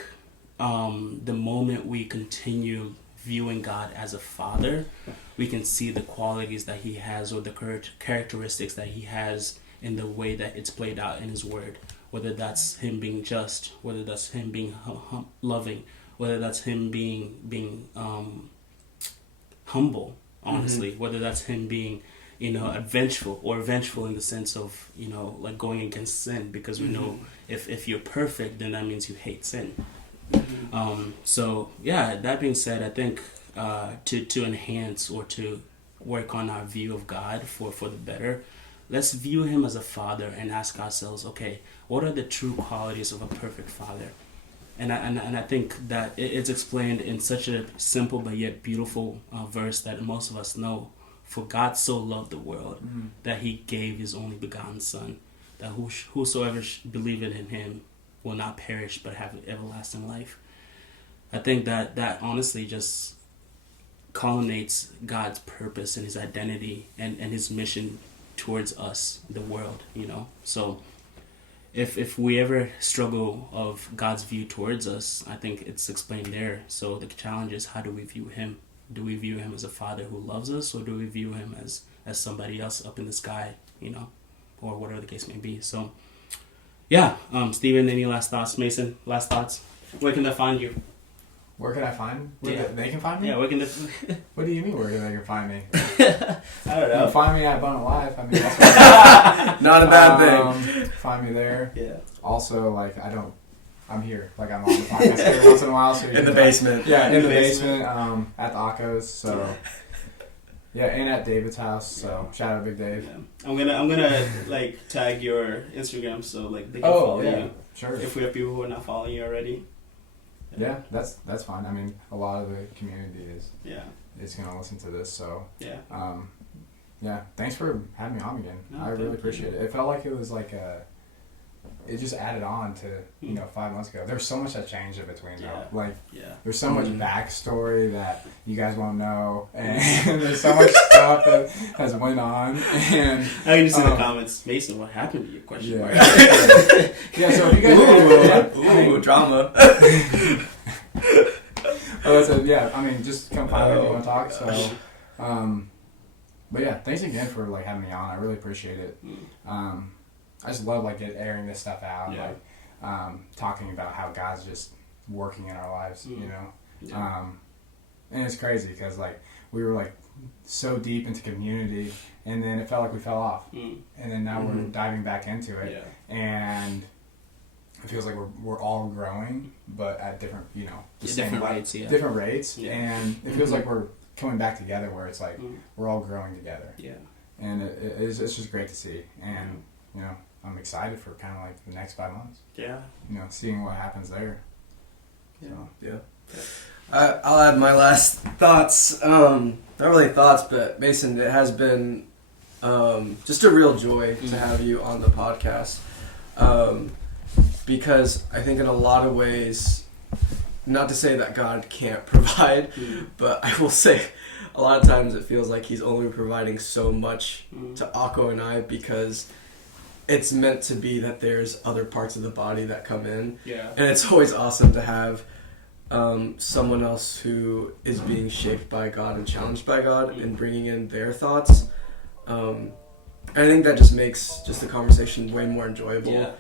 the moment we continue viewing God as a father, we can see the qualities that he has, or the characteristics that he has in the way that it's played out in his word. Whether that's him being just, whether that's him being loving, whether that's him being humble, honestly, whether that's him being, vengeful in the sense of, like going against sin, because we know if you're perfect, then that means you hate sin. So yeah, that being said, I think to enhance or to work on our view of God for the better, let's view him as a father and ask ourselves, okay, what are the true qualities of a perfect father? And I think that it's explained in such a simple but yet beautiful verse that most of us know. For God so loved the world that he gave his only begotten Son, that whosoever believeth in him will not perish but have everlasting life. I think that honestly just culminates God's purpose and his identity and his mission towards us, the world, So if we ever struggle of God's view towards us, I think it's explained there. So the challenge is, how do we view him? Do we view him as a father who loves us, or do we view him as somebody else up in the sky, or whatever the case may be? So, yeah, Steven, any last thoughts? Mason, last thoughts? Where can they find you? Where can I find? They can find me? Yeah, where can they... What do you mean where they can find me? I don't know. You can find me at Abundant Life. I mean, that's what not a bad thing. Find me there. Yeah. Also, I'm here. I'm on the podcast every once in a while. So in the basement. Yeah, in the basement, at the Akos. So, yeah, and at David's house. So, shout out Big Dave. Yeah. I'm gonna tag your Instagram so they can follow you. Sure. If we have people who are not following you already. Yeah, that's fine. I mean, a lot of the community is gonna listen to this. So yeah. Thanks for having me on again. No, I really appreciate it. It felt like it was it just added on to, 5 months ago. There's so much that changed in between though. Like, there's so much backstory that you guys won't know, and there's so much stuff that has went on. And I can just see the comments, Mason, what happened to your question mark? Yeah, so if you guys drama. Just come find me if you want to talk. So, but yeah, thanks again for like having me on. I really appreciate it. I just love like airing this stuff out, talking about how God's just working in our lives, and it's crazy because like we were like so deep into community, and then it felt like we fell off, and then now we're diving back into it, and it feels like we're all growing, but at different different rates, and it feels like we're coming back together where it's like we're all growing together, and it's just great to see, and I'm excited for kind of like the next 5 months. Seeing what happens there. I'll add my last thoughts. Not really thoughts, but Mason, it has been just a real joy to have you on the podcast, because I think in a lot of ways, not to say that God can't provide, but I will say a lot of times it feels like He's only providing so much to Akko and I because it's meant to be that there's other parts of the body that come in. And it's always awesome to have someone else who is being shaped by God and challenged by God and bringing in their thoughts. I think that just makes just the conversation way more enjoyable.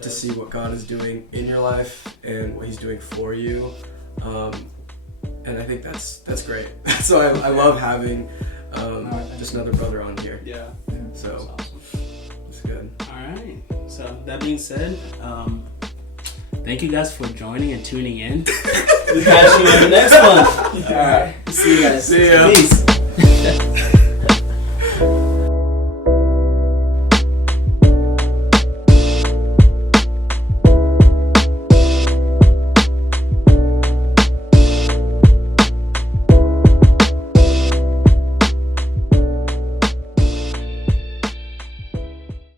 To see what God is doing in your life and what He's doing for you. And I think that's great. So I love having just another brother on here. So it's good. Alright. So that being said, thank you guys for joining and tuning in. We'll catch you in the next one. Alright. See you guys. See ya. Peace.